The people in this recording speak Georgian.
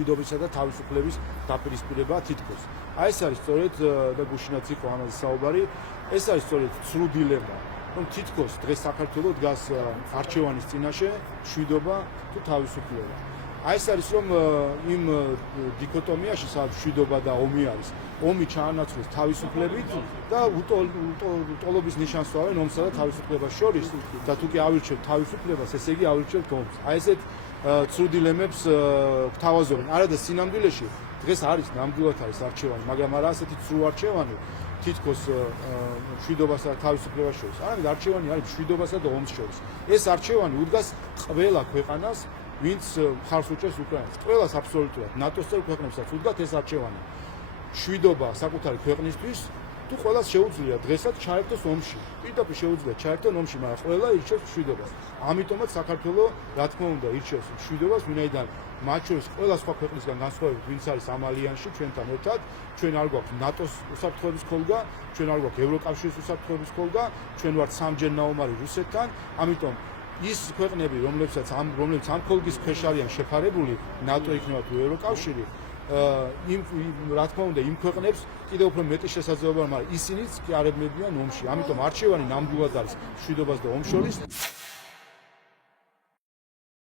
მშვიდობისა და თავისუფლების დაპირისპირება თითქოს. აი ეს არის სწორედ და გუშინაც იყო ამაზე საუბარი, ეს არის სწორედ ცრუ დილემა, რომ თითქოს დღეს საქართველოს დგას არჩევანის წინაშე მშვიდობა თუ თავისუფლება. აი ეს არის რომ იმ დიქოტომიაში სადაც მშვიდობა და ომი არის, ომი ჩაანაცვლეს თავისუფლებით და უტოლობის ნიშანს ვავენ ომსა და თავისუფლებას შორის და თუ კი ავირჩევთ თავისუფლებას, ესე იგი ავირჩევთ ომს. აი ესეთ ცრუ დილემებს გვთავაზობენ. არა და სინამდვილეში დღეს არის ნამდვილად არის არჩევანი, მაგრამ არა ასეთი ცრუ არჩევანი თითქოს მშვიდობასა და თავისუფლებას შორის. არამედ არჩევანი არის მშვიდობასა და ომს შორის. ეს არჩევანი უდგას ყველა ქვეყანას, ვინც ხარს უჭერს უკრაინას. ყველას აბსოლუტურად ნატოს წევრ ქვეყნებსაც უდგათ ეს არჩევანი. მშვიდობა საკუთარი ქვეყნისთვის თუ ყველას შეუძლია დღესაც ჩაერთოს ომში. პირდაპირ შეუძლია ჩაერთონ ომში, მაგრამ ყველა ირჩევს მშვიდობას. ამიტომაც საქართველოს, რა თქმა უნდა, ირჩევს მშვიდობას, ვინაიდან მათ შორის ყველა სხვა ქვეყნისგან განსხვავებით, ვინც არის ამ ალიანსში ჩვენთან ერთად, ჩვენ არ გვაქვს ნატოს უსაფრთხოების ხოლგა, ჩვენ არ გვაქვს ევროკავშირის უსაფრთხოების ხოლგა, ჩვენ ვართ სამჯერ ნაომარი რუსეთთან, ამიტომ ის ქვეყნები, რომლებიც ამ ხოლგის ქვეშ არიან შეფარებული, ნატო იქნება თუ ევროკავშირი, რა თქმა უნდა, იმ ქვეყნებს კიდევ უფრო მეტი შესაძლებლობა, მაგრამ ისინიც კი არ ებნებიან ომში. ამიტომ არჩევანი ნამდვილად არის მშვიდობას და ომს შორის.